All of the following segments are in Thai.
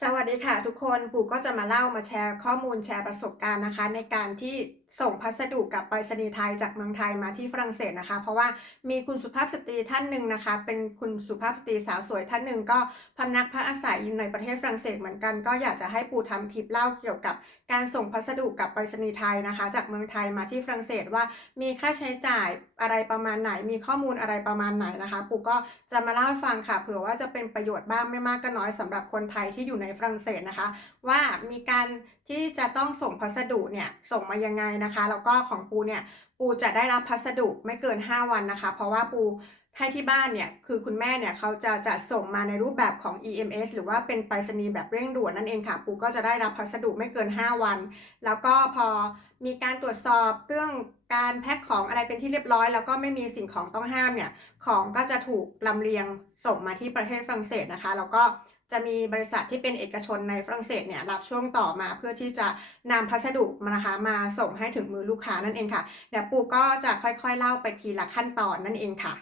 สวัสดีค่ะทุกคนปู่ก็จะมาเล่ามาแชร์ข้อมูลแชร์ประสบการณ์นะคะ ในการที่ส่งพัสดุกับไปรษณีย์ไทยจากเมืองไทยมาที่ฝรั่งเศสนะคะ เพราะว่ามีคุณสุภาพสตรีท่านหนึ่งนะคะ เป็นคุณสุภาพสตรีสาวสวยท่านหนึ่งก็พำนักพักอาศัยอยู่ในประเทศฝรั่งเศสเหมือนกัน ก็อยากจะให้ปู่ทำคลิปเล่าเกี่ยวกับการส่งพัสดุกับไปรษณีย์ไทยนะคะ จากเมืองไทยมาที่ฝรั่งเศสว่ามีค่าใช้จ่ายอะไรประมาณไหน มีข้อมูลอะไรประมาณไหนนะคะปู่ก็จะมาเล่าให้ฟังค่ะเผื่อว่าจะเป็นประโยชน์บ้างไม่มากก็น้อยสำหรับคนไทยที่อยู่ในฝรั่งเศสนะคะ ว่ามีการ ที่จะต้องส่งพัสดุเนี่ยส่งมายังไงนะคะ แล้วก็ของปูเนี่ยปูจะได้รับพัสดุไม่เกิน 5 วันนะคะ เพราะว่าปูให้ที่บ้านเนี่ยคือคุณแม่เนี่ยเขาจะจัดส่งมาในรูปแบบของ EMS หรือว่าเป็นไปรษณีย์แบบเร่งด่วนนั่นเองค่ะ ปูก็จะได้รับพัสดุไม่เกิน 5 วัน แล้วก็พอมีการตรวจสอบเรื่องการแพ็คของอะไรเป็นที่เรียบร้อย แล้วก็ไม่มีสิ่งของต้องห้ามเนี่ยของก็จะถูกลำเลียงส่งมาที่ประเทศฝรั่งเศสนะคะ แล้วก็ จะมีบริษัทที่เป็นเอกชนในฝรั่งเศสเนี่ยรับช่วงต่อมาเพื่อที่จะนำพัสดุมานะคะมาส่งให้ถึงมือลูกค้านั่นเองค่ะเดี๋ยวปูก็จะค่อยๆเล่าไปทีละขั้นตอนนั่นเองค่ะ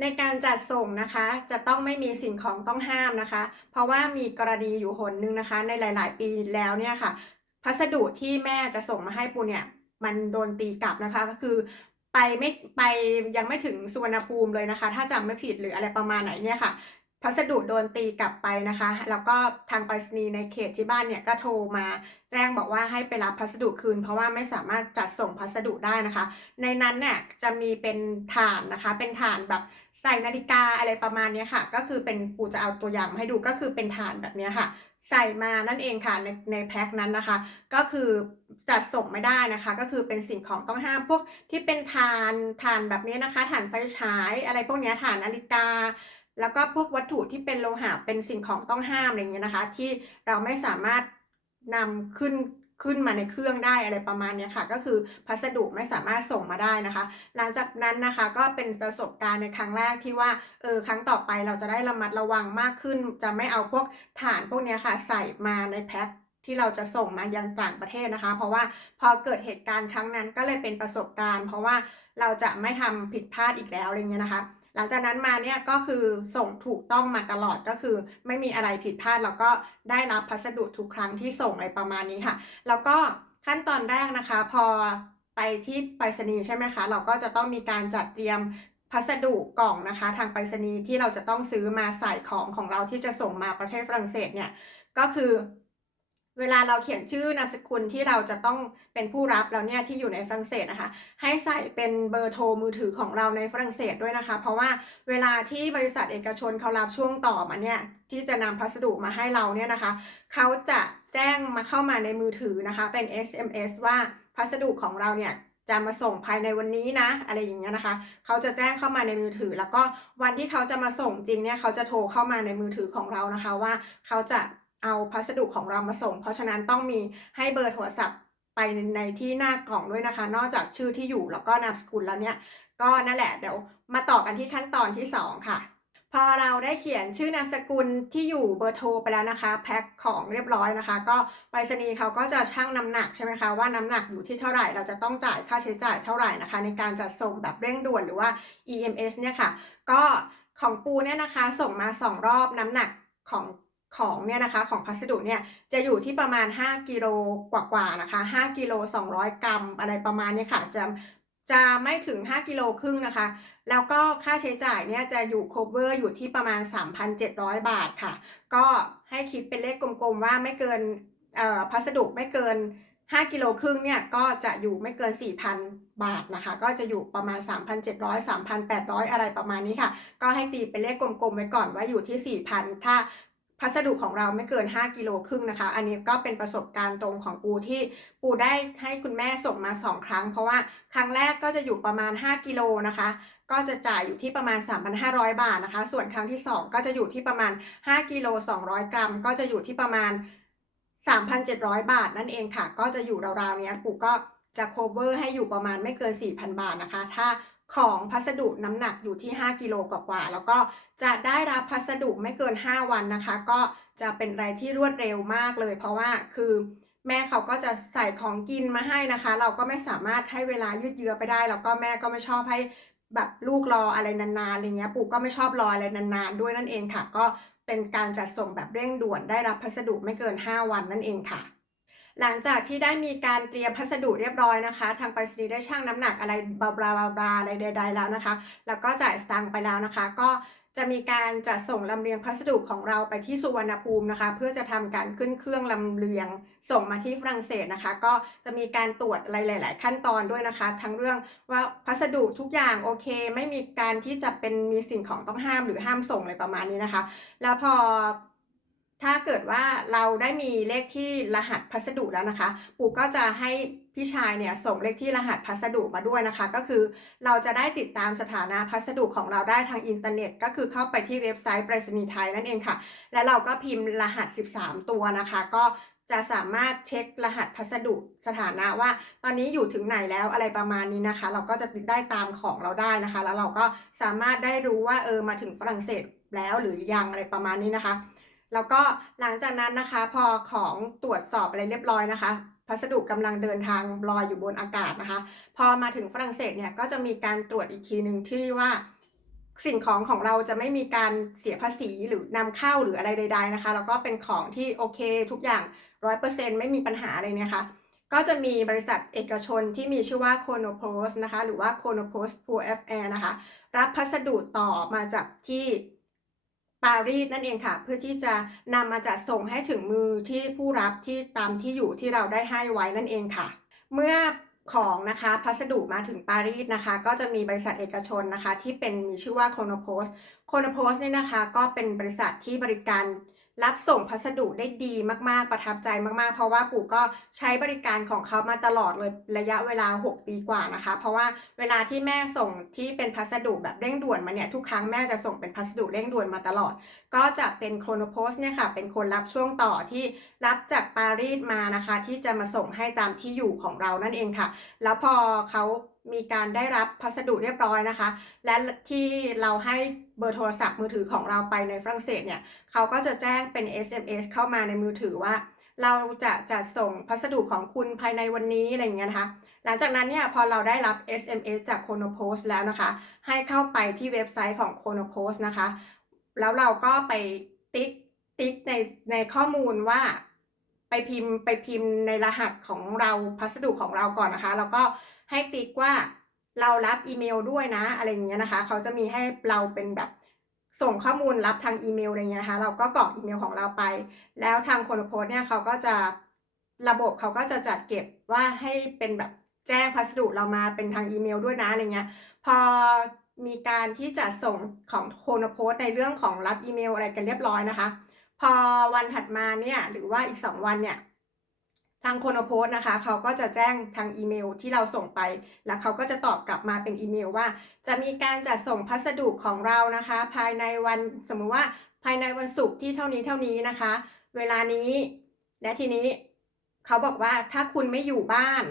ในการจัดส่งนะคะจะต้องไม่มีสิ่งของต้องห้ามนะคะ เพราะว่ามีกรณีอยู่หนหนึ่งนะคะ ในหลาย ๆ ปีแล้วเนี่ยค่ะ พัสดุที่แม่จะส่งมาให้ปูเนี่ยมันโดนตีกลับนะคะก็คือไปไม่ไปยังไม่ถึงสุวรรณภูมิเลยนะคะ ถ้าจำไม่ผิดหรืออะไรประมาณไหนเนี่ยค่ะ พัสดุโดนตีกลับไปนะคะ แล้วก็ทางไปรษณีย์ในเขตที่บ้านเนี่ยก็โทรมาแจ้งบอกว่าให้ไปรับพัสดุคืน เพราะว่าไม่สามารถจัดส่งพัสดุได้นะคะ ในนั้นเนี่ยจะมีเป็นฐานนะคะ เป็นฐานแบบใส่นาฬิกาอะไรประมาณนี้ค่ะ ก็คือเป็นปูจะเอาตัวอย่างมาให้ดูก็คือเป็นฐานแบบนี้ค่ะ ใส่มานั่นเองค่ะในในแพ็คนั้นนะคะ ก็คือจัดส่งไม่ได้นะคะ ก็คือเป็นสิ่งของต้องห้ามพวกที่เป็นฐานฐานแบบนี้นะคะฐานไฟฉายอะไรพวกนี้ฐานนาฬิกา แล้วก็พวกวัตถุที่เป็นโลหะเป็นสิ่งของต้องห้ามอะไรเงี้ยนะคะ ที่เราไม่สามารถนำขึ้นขึ้นมาในเครื่องได้อะไรประมาณนี้ค่ะ ก็คือพัสดุไม่สามารถส่งมาได้นะคะ หลังจากนั้นนะคะก็เป็นประสบการณ์ในครั้งแรกที่ว่าเออครั้งต่อไปเราจะได้ระมัดระวังมากขึ้น จะไม่เอาพวกฐานพวกนี้ค่ะ ใส่มาในแพ็คที่เราจะส่งมายังต่างประเทศนะคะ เพราะว่าพอเกิดเหตุการณ์ครั้งนั้นก็เลยเป็นประสบการณ์ เพราะว่าเราจะไม่ทำผิดพลาดอีกแล้วอะไรเงี้ยนะคะ หลังจากนั้นมาเนี่ยก็คือส่งถูกต้องมาตลอดก็คือ ไม่มีอะไรผิดพลาดแล้วก็ได้รับพัสดุทุกครั้งที่ส่งอะไรประมาณนี้ค่ะ แล้วก็ขั้นตอนแรกนะคะ พอไปที่ไปรษณีย์ใช่ไหมคะ เราก็จะต้องมีการจัดเตรียมพัสดุกล่องนะคะ ทางไปรษณีย์ที่เราจะต้องซื้อมาใส่ของของเราที่จะส่งมาประเทศฝรั่งเศสเนี่ยก็คือ เวลาเราเขียนชื่อนามสกุลที่เราจะต้องเป็นผู้รับแล้วเนี่ยที่อยู่ในฝรั่งเศสนะคะ ให้ใส่เป็นเบอร์โทรมือถือของเราในฝรั่งเศสด้วยนะคะ เพราะว่าเวลาที่บริษัทเอกชนเขารับช่วงต่อมาเนี่ยที่จะนำพัสดุมาให้เราเนี่ยนะคะ เขาจะแจ้งมาเข้ามาในมือถือนะคะ เป็น SMS ว่าพัสดุของเราเนี่ยจะมาส่งภายในวันนี้นะ อะไรอย่างเงี้ยนะคะ เขาจะแจ้งเข้ามาในมือถือ แล้วก็วันที่เขาจะมาส่งจริงเนี่ยเขาจะโทรเข้ามาในมือถือของเรานะคะว่าเขาจะ เอาพัสดุของเรามาส่ง เพราะฉะนั้นต้องมีให้เบอร์โทรศัพท์ไปในที่หน้ากล่องด้วยนะคะ นอกจากชื่อที่อยู่แล้วก็นามสกุลแล้วเนี่ยก็นั่นแหละเดี๋ยวมาต่อกันที่ขั้นตอนที่ 2 ค่ะ พอเราได้เขียนชื่อนามสกุลที่อยู่เบอร์โทรไปแล้วนะคะ แพ็คของเรียบร้อยนะคะ ก็ไปรษณีย์เขาก็จะชั่งน้ำหนักใช่ไหมคะว่าน้ำหนักอยู่ที่เท่าไหร่ เราจะต้องจ่ายค่าใช้จ่ายเท่าไหร่นะคะ ในการจัดส่งแบบเร่งด่วนหรือว่า EMS เนี่ยค่ะ ก็ของปูเนี่ยนะคะ ส่งมา 2 รอบน้ำหนักของ ของเนี่ยนะคะของพัสดุเนี่ยจะอยู่ที่ประมาณ 5 กิโลกว่าๆนะคะ5กิโล200 กรัม อะไรประมาณเนี้ค่ะจะจะไม่ถึง 5 กิโลครึ่งนะคะ แล้วก็ค่าใช้จ่ายเนี่ยจะอยู่ cover อยู่ที่ประมาณ 3,700 บาทค่ะ ก็ให้คิดเป็นเลขกลมๆว่าไม่เกินพัสดุไม่เกิน 5 กิโลครึ่งเนี่ยก็จะอยู่ไม่เกิน 4,000 บาทนะคะ ก็จะอยู่ประมาณ 3,700 3,800 อะไรประมาณนี้ค่ะ ก็ให้ตีเป็นเลขกลมๆไว้ก่อนว่าอยู่ที่ 4,000 ถ้า พัสดุของเราไม่เกิน 5 กิโลครึ่งนะคะ อันนี้ก็เป็นประสบการณ์ตรงของปูที่ปูได้ให้คุณแม่ส่งมา 2 ครั้ง เพราะว่าครั้งแรกก็จะอยู่ประมาณ 5 กิโลนะคะ ก็จะจ่ายอยู่ที่ประมาณ 3,500 บาทนะคะ ส่วนครั้งที่ 2 ก็จะอยู่ที่ประมาณ 5 กิโล 200 กรัม ก็จะอยู่ที่ประมาณ 3,700 บาทนั่นเองค่ะ ก็จะอยู่ราวๆเนี้ยปูก็จะ cover ให้อยู่ประมาณไม่เกิน 4,000 บาทนะคะ ถ้า ของพัสดุน้ำหนักอยู่ที่ 5 กิโลกว่าๆแล้วก็จะได้รับพัสดุไม่เกิน 5 วันนะคะ ก็จะเป็นอะไรที่รวดเร็วมากเลย เพราะว่าคือแม่เขาก็จะใส่ของกินมาให้นะคะ เราก็ไม่สามารถให้เวลายืดเยื้อไปได้ แล้วก็แม่ก็ไม่ชอบให้แบบลูกรออะไรนานๆอะไรเงี้ยปู่ก็ไม่ชอบรออะไรนานๆ ด้วยนั่นเองค่ะ ก็เป็นการจัดส่งแบบเร่งด่วนได้รับพัสดุไม่เกิน 5 วันนั่นเองค่ะ หลังจากที่ได้มีการเตรียมพัสดุเรียบร้อยนะคะ ทางไปรษณีย์ได้ชั่งน้ำหนักอะไรบลาบลาบลาอะไรใดๆแล้วนะคะ แล้วก็จ่ายสตังค์ไปแล้วนะคะ ก็จะมีการจัดส่งลำเลียงพัสดุของเราไปที่สุวรรณภูมินะคะ เพื่อจะทำการขึ้นเครื่องลำเลียงส่งมาที่ฝรั่งเศสนะคะ ก็จะมีการตรวจอะไรหลาย ๆ ขั้นตอนด้วยนะคะ ทั้งเรื่องว่าพัสดุทุกอย่างโอเค ไม่มีการที่จะเป็นมีสิ่งของต้องห้ามหรือห้ามส่งอะไรประมาณนี้นะคะ แล้วพอ ถ้าเกิดว่าเราได้มีเลขที่รหัสพัสดุแล้วนะคะ ปู่ก็จะให้พี่ชายเนี่ยส่งเลขที่รหัสพัสดุมาด้วยนะคะ ก็คือเราจะได้ติดตามสถานะพัสดุของเราได้ทางอินเทอร์เน็ต ก็คือเข้าไปที่เว็บไซต์ไปรษณีย์ไทยนั่นเองค่ะ และเราก็พิมพ์รหัส 13 ตัวนะคะ ก็จะสามารถเช็ครหัสพัสดุสถานะว่า ตอนนี้อยู่ถึงไหนแล้วอะไรประมาณนี้นะคะ เราก็จะได้ตามของเราได้นะคะ แล้วเราก็สามารถได้รู้ว่าเออมาถึงฝรั่งเศสแล้วหรือยังอะไรประมาณนี้นะคะ แล้วก็หลังจากนั้นนะคะ พอของตรวจสอบอะไรเรียบร้อยนะคะพัสดุกำลังเดินทางลอยอยู่บนอากาศนะคะ พอมาถึงฝรั่งเศสเนี่ยก็จะมีการตรวจอีกทีหนึ่งที่ว่าสิ่งของของเราจะไม่มีการเสียภาษีหรือนำเข้าหรืออะไรใด ๆนะคะ แล้วก็เป็นของที่โอเคทุกอย่างร้อยเปอร์เซ็นไม่มีปัญหาอะไรเนี่ยค่ะก็จะมีบริษัทเอกชนที่มีชื่อว่า Chronopost นะคะ หรือว่า Chronopost Pool FR นะคะ รับพัสดุต่อมาจากที่ ปารีสนั่นเองค่ะ เพื่อที่จะนำมาจัดส่งให้ถึงมือที่ผู้รับที่ตามที่อยู่ที่เราได้ให้ไว้นั่นเองค่ะ เมื่อของนะคะพัสดุมาถึงปารีสนะคะ ก็จะมีบริษัทเอกชนนะคะ ที่เป็นมีชื่อว่าโคโนโพสโคโนโพสเนี่ยนะคะ ก็เป็นบริษัทที่บริการ รับส่งพัสดุได้ดีมากๆ ประทับใจมากๆ เพราะว่าปู่ก็ใช้บริการของเขามาตลอดเลยระยะเวลา 6 ปีกว่านะคะ เพราะว่าเวลาที่แม่ส่งที่เป็นพัสดุแบบเร่งด่วนมาเนี่ยทุกครั้งแม่จะส่งเป็นพัสดุเร่งด่วนมาตลอด ก็จะเป็นโครโนโพสเนี่ยค่ะเป็นคนรับช่วงต่อที่รับจากปารีสมานะคะ ที่จะมาส่งให้ตามที่อยู่ของเรานั่นเองค่ะ แล้วพอเขา มีการได้รับพัสดุเรียบร้อยนะคะ และที่เราให้เบอร์โทรศัพท์มือถือของเราไปในฝรั่งเศสเนี่ยเขาก็จะแจ้งเป็น SMS เข้ามาในมือถือว่า เราจะจัดส่งพัสดุของคุณภายในวันนี้อะไรอย่างเงี้ยนะคะหลังจากนั้นเนี่ยพอเราได้รับ SMS จาก Chronopost แล้วนะคะ ให้เข้าไปที่เว็บไซต์ของ Chronopost นะคะ แล้วเราก็ไปติ๊กติ๊กในในข้อมูลว่าไปพิมพ์ไปพิมพ์ในรหัสของเราพัสดุของเราก่อนนะคะ แล้วก็ ให้ติ๊กว่าเรารับอีเมลด้วยนะ อะไรอย่างเงี้ยนะคะ เขาจะมีให้เราเป็นแบบส่งข้อมูลรับทางอีเมลอะไรเงี้ยนะคะ เราก็กรอกอีเมลของเราไป แล้วทางคนโพสเนี่ยเขาก็จะระบบเขาก็จะจัดเก็บว่าให้เป็นแบบแจ้งพัสดุเรามาเป็นทางอีเมลด้วยนะอะไรเงี้ย พอมีการที่จะส่งของโคนโพสในเรื่องของรับอีเมลอะไรกันเรียบร้อยนะคะ พอวันถัดมาเนี่ยหรือว่าอีก 2 วันเนี่ย ทางโคโนโพสนะคะ เขาก็จะแจ้งทางอีเมลที่เราส่งไป แล้วเขาก็จะตอบกลับมาเป็นอีเมลว่า จะมีการจัดส่งพัสดุของเรานะคะ ภายในวันสมมุติว่าภายในวันศุกร์ที่เท่านี้เท่านี้นะคะ เวลานี้และทีนี้เขาบอกว่าถ้าคุณไม่อยู่บ้าน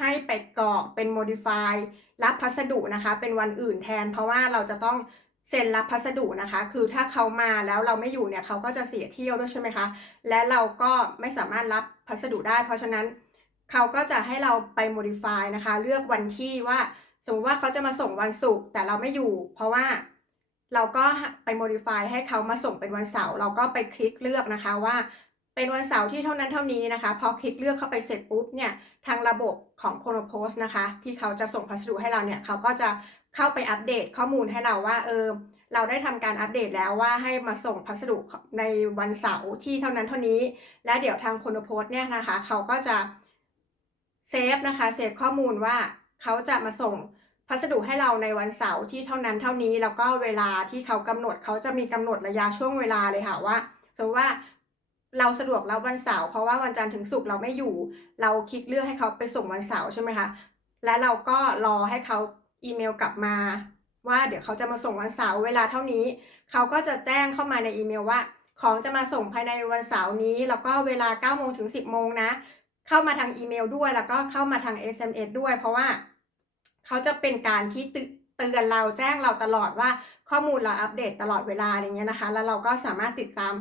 ให้ไปกรอกเป็น modify รับพัสดุนะคะ เป็นวันอื่นแทน เพราะว่าเราจะต้อง เซ็นรับพัสดุนะคะ คือถ้าเขามาแล้วเราไม่อยู่เนี่ยเขาก็จะเสียเที่ยวด้วยใช่ไหมคะ และเราก็ไม่สามารถรับพัสดุได้ เพราะฉะนั้นเขาก็จะให้เราไป modify นะคะ เลือกวันที่ว่าสมมติว่าเขาจะมาส่งวันศุกร์แต่เราไม่อยู่ เพราะว่าเราก็ไป modify ให้เขามาส่งเป็นวันเสาร์เราก็ไปคลิกเลือกนะคะว่าเป็นวันเสาร์ที่เท่านั้นเท่านี้นะคะ พอคลิกเลือกเข้าไปเสร็จปุ๊บเนี่ยทางระบบของ Chronopost นะคะ ที่เขาจะส่งพัสดุให้เราเนี่ยเขาก็จะ เข้าไปอัปเดตข้อมูลให้เราว่าเออเราได้ทำการอัปเดตแล้วว่าให้มาส่งพัสดุในวันเสาร์ที่เท่านั้นเท่านี้ และเดี๋ยวทาง Chronopost เนี่ยนะคะเขาก็จะเซฟนะคะเซฟข้อมูลว่าเขาจะมาส่งพัสดุให้เราในวันเสาร์ที่เท่านั้นเท่านี้ แล้วก็เวลาที่เขากำหนดเขาจะมีกำหนดระยะช่วงเวลาเลยค่ะว่าสมมติว่าเราสะดวกรับวันเสาร์เพราะว่าวันจันทร์ถึงศุกร์เราไม่อยู่ เราคลิกเลือกให้เขาไปส่งวันเสาร์ใช่ไหมคะและเราก็รอให้เขา อีเมลกลับมา ว่าเดี๋ยวเขาจะมาส่งวันเสาร์เวลาเท่านี้ เขาก็จะแจ้งเข้ามาในอีเมลว่า ของจะมาส่งภายในวันเสาร์นี้ แล้วก็เวลา9โมงถึง 10 โมงนะ เข้ามาทางอีเมลด้วยแล้วก็เข้ามาทาง SMS ด้วย เพราะว่า เขาจะเป็นการที่เตือนเราแจ้งเราตลอดว่าข้อมูลเราอัปเดตตลอดเวลาอย่างเงี้ยนะคะ แล้วเราก็สามารถติดตาม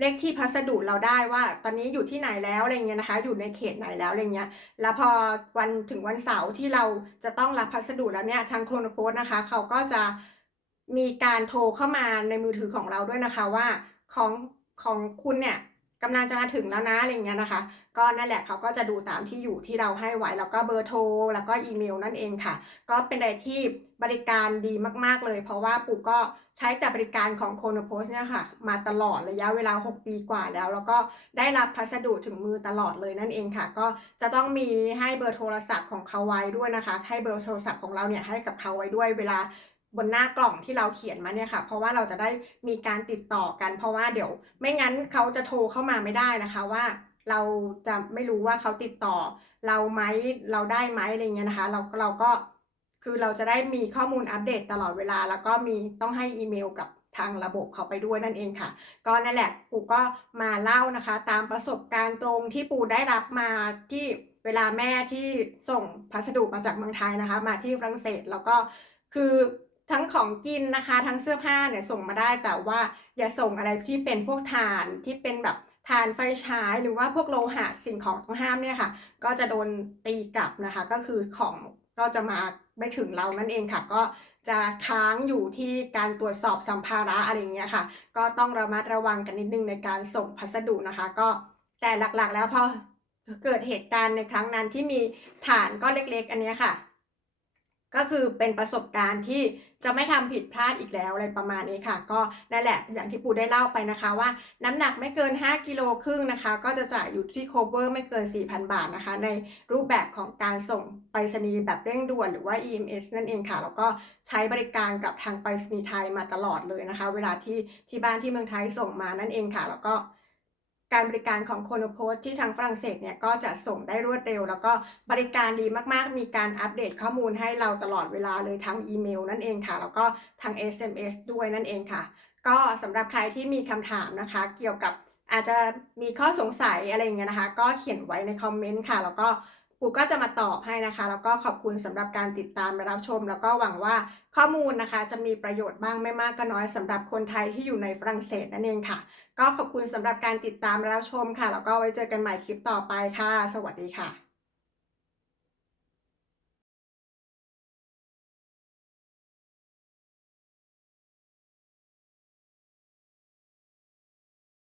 เลขที่พัสดุเราได้ว่า ตอนนี้อยู่ที่ไหนแล้วอะไรเงี้ยนะคะ อยู่ในเขตไหนแล้วอะไรเงี้ย แล้วพอวันถึงวันเสาร์ที่เราจะต้องรับพัสดุแล้วเนี่ยทางโครโนโพสนะคะ เขาก็จะมีการโทรเข้ามาในมือถือของเราด้วยนะคะว่าของของคุณเนี่ยกำลังจะมาถึงแล้วนะอะไรเงี้ยนะคะ ก็นั่นแหละเขาก็จะดูตามที่อยู่ที่เราให้ไว้แล้วก็เบอร์โทรแล้วก็อีเมลนั่นเองค่ะ ก็เป็นอะไรที่บริการดีมากๆเลย เพราะว่าปู่ก็ใช้แต่บริการของโคโนโพสเนี่ยค่ะ มาตลอดระยะเวลา 6 ปีกว่าแล้ว แล้วก็ได้รับพัสดุถึงมือตลอดเลยนั่นเองค่ะ ก็จะต้องมีให้เบอร์โทรศัพท์ของเขาไว้ด้วยนะคะ ให้เบอร์โทรศัพท์ของเราเนี่ยให้กับเขาไว้ด้วยเวลาบนหน้ากล่องที่เราเขียนมาเนี่ยค่ะ เพราะว่าเราจะได้มีการติดต่อกัน เพราะว่าเดี๋ยวไม่งั้นเขาจะโทรเข้ามาไม่ได้นะคะว่า เราจะไม่รู้ว่าเขาติดต่อ เราไหมเราได้ไหมอะไรเงี้ยนะคะ เราเราก็คือเราจะได้มีข้อมูลอัปเดตตลอดเวลา แล้วก็มีต้องให้อีเมลกับทางระบบเขาไปด้วยนั่นเองค่ะ ก็นั่นแหละปู่ก็มาเล่านะคะ ตามประสบการณ์ตรงที่ปู่ได้รับมาที่เวลาแม่ที่ส่งพัสดุมาจากเมืองไทยนะคะ มาที่ฝรั่งเศสแล้วก็คือทั้งของกินนะคะ ทั้งเสื้อผ้าเนี่ยส่งมาได้แต่ว่าอย่าส่งอะไรที่เป็นพวกถ่านที่เป็นแบบ ถ่านไฟฉายหรือว่าพวกโลหะสิ่งของต้องห้ามเนี่ยค่ะ ก็จะโดนตีกลับนะคะ ก็คือของก็จะมาไม่ถึงเรานั่นเองค่ะ ก็จะค้างอยู่ที่การตรวจสอบสัมภาระอะไรอย่างเงี้ยค่ะ ก็ต้องระมัดระวังกันนิดนึงในการส่งพัสดุนะคะ ก็แต่หลักๆ แล้วพอเกิดเหตุการณ์ในครั้งนั้นที่มีฐานก้อนเล็ก ๆ อันเนี้ยค่ะ ก็คือเป็นประสบการณ์ที่จะไม่ทำผิดพลาดอีกแล้วอะไรประมาณนี้ค่ะ ก็นั่นแหละอย่างที่ปูได้เล่าไปนะคะว่า น้ำหนักไม่เกิน 5กิโลครึ่งนะคะ ก็จะจ่ายอยู่ที่ cover ไม่เกิน 4,000 บาทนะคะ ในรูปแบบของการส่งไปรษณีย์แบบเร่งด่วนหรือว่า EMS นั่นเองค่ะ แล้วก็ใช้บริการกับทางไปรษณีย์ไทยมาตลอดเลยนะคะ เวลาที่ที่บ้านที่เมืองไทยส่งมานั่นเองค่ะ แล้วก็ การบริการของโคโนโพสที่ทางฝรั่งเศสเนี่ยก็จะส่งได้รวดเร็ว แล้วก็บริการดีมากๆ มีการอัปเดตข้อมูลให้เราตลอดเวลาเลยทางอีเมลนั่นเองค่ะ แล้วก็ทาง SMS ด้วยนั่นเองค่ะ ก็สำหรับใครที่มีคำถามนะคะ เกี่ยวกับอาจจะมีข้อสงสัยอะไรอย่างเงี้ยนะคะ ก็เขียนไว้ในคอมเมนต์ค่ะ แล้วก็ปูก็จะมาตอบให้นะคะ แล้วก็ขอบคุณสำหรับการติดตามและรับชม แล้วก็หวังว่าข้อมูลนะคะ จะมีประโยชน์บ้างไม่มากก็น้อยสำหรับคนไทยที่อยู่ในฝรั่งเศสนั่นเองค่ะ ก็ขอบคุณสำหรับการติดตามและรับชมค่ะ แล้วก็ไว้เจอกันใหม่คลิปต่อไปค่ะ สวัสดีค่ะ